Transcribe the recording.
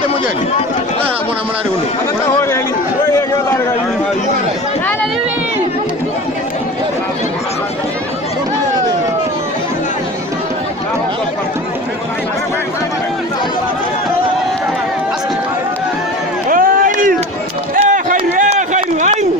de mo jadi mona mona de wonde ata hore ali oye ga larga yi ala ni wi khairu